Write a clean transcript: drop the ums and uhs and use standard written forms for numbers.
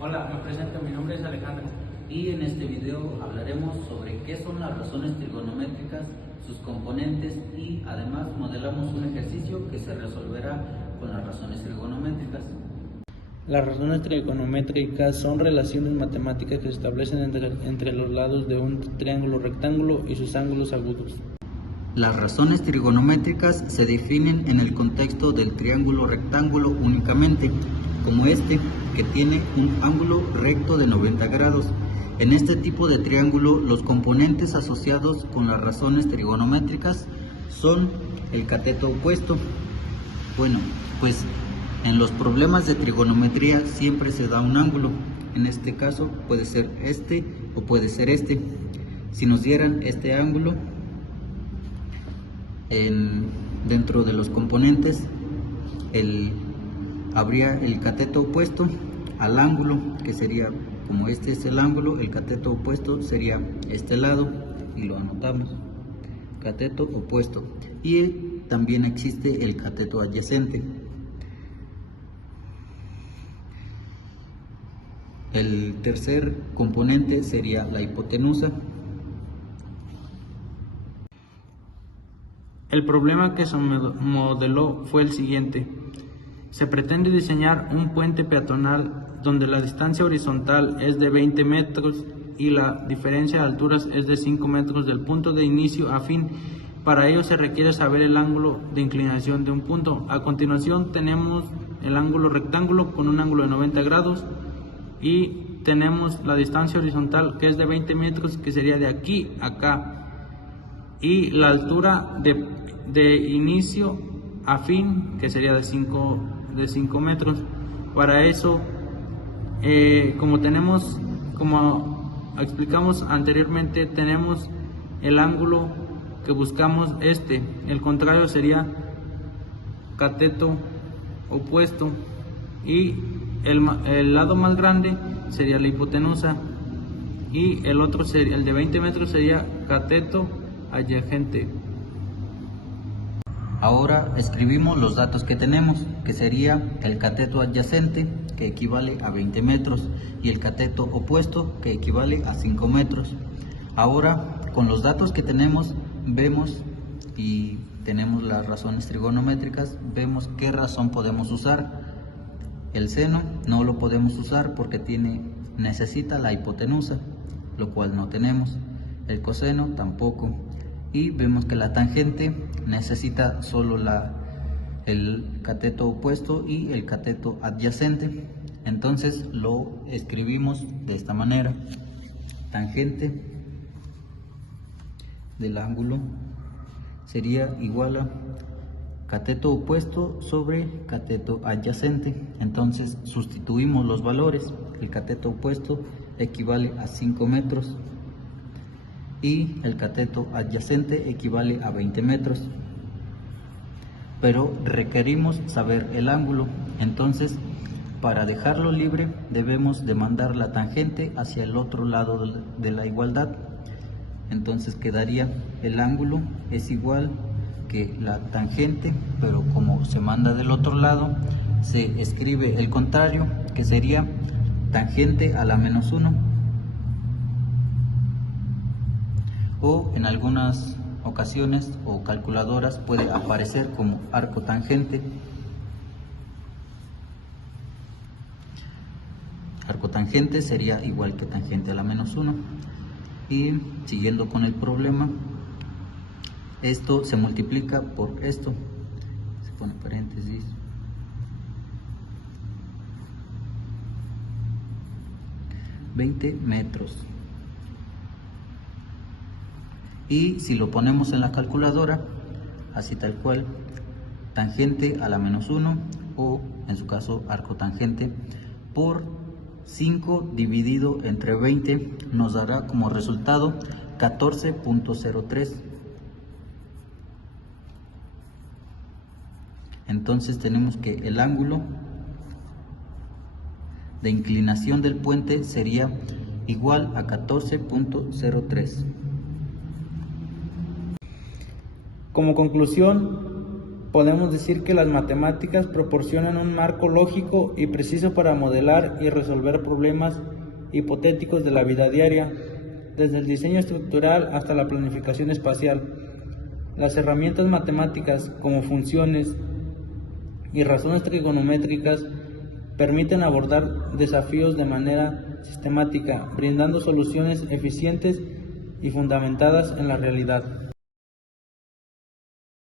Hola, me presento, mi nombre es Alejandro. Y en este video hablaremos sobre qué son las razones trigonométricas, sus componentes y además modelamos un ejercicio que se resolverá con las razones trigonométricas. Las razones trigonométricas son relaciones matemáticas que se establecen entre los lados de un triángulo rectángulo y sus ángulos agudos. Las razones trigonométricas se definen en el contexto del triángulo rectángulo únicamente, como este, que tiene un ángulo recto de 90 grados. En este tipo de triángulo, los componentes asociados con las razones trigonométricas son el cateto opuesto. Bueno, pues en los problemas de trigonometría siempre se da un ángulo. En este caso puede ser este o puede ser este. Si nos dieran este ángulo, dentro de los componentes habría el cateto opuesto al ángulo, que sería, como este es el ángulo, el cateto opuesto sería este lado, y lo anotamos, cateto opuesto. Y también existe el cateto adyacente. El tercer componente sería la hipotenusa. El problema que se modeló fue el siguiente. Se pretende diseñar un puente peatonal donde la distancia horizontal es de 20 metros y la diferencia de alturas es de 5 metros del punto de inicio a fin. Para ello se requiere saber el ángulo de inclinación de un punto. A continuación tenemos el ángulo rectángulo con un ángulo de 90 grados y tenemos la distancia horizontal que es de 20 metros, que sería de aquí a acá, y la altura de inicio a fin, que sería de 5 metros. Para eso, como explicamos anteriormente, tenemos el ángulo que buscamos, el contrario sería cateto opuesto, y el lado más grande sería la hipotenusa, y el otro sería, el de 20 metros, sería cateto adyacente. Ahora escribimos los datos que tenemos, que sería el cateto adyacente, que equivale a 20 metros, y el cateto opuesto, que equivale a 5 metros. Ahora, con los datos que tenemos, vemos y tenemos las razones trigonométricas, vemos qué razón podemos usar. El seno no lo podemos usar porque necesita la hipotenusa, lo cual no tenemos. El coseno tampoco. Y vemos que la tangente necesita solo el cateto opuesto y el cateto adyacente. Entonces lo escribimos de esta manera: tangente del ángulo sería igual a cateto opuesto sobre cateto adyacente. Entonces sustituimos los valores. El cateto opuesto equivale a 5 metros y el cateto adyacente equivale a 20 metros. Pero requerimos saber el ángulo. Entonces, para dejarlo libre, debemos de mandar la tangente hacia el otro lado de la igualdad. Entonces quedaría el ángulo es igual que la tangente, pero como se manda del otro lado, se escribe el contrario, que sería tangente a la menos 1. O en algunas ocasiones o calculadoras puede aparecer como arco tangente. Arco tangente sería igual que tangente a la menos 1. Y siguiendo con el problema, esto se multiplica por esto, se pone paréntesis, $20 metros. Y si lo ponemos en la calculadora, así tal cual, tangente a la menos 1, o en su caso arco tangente, por 5 dividido entre 20 nos dará como resultado 14.03. Entonces tenemos que el ángulo de inclinación del puente sería igual a 14.03. Como conclusión, podemos decir que las matemáticas proporcionan un marco lógico y preciso para modelar y resolver problemas hipotéticos de la vida diaria, desde el diseño estructural hasta la planificación espacial. Las herramientas matemáticas, como funciones y razones trigonométricas, permiten abordar desafíos de manera sistemática, brindando soluciones eficientes y fundamentadas en la realidad.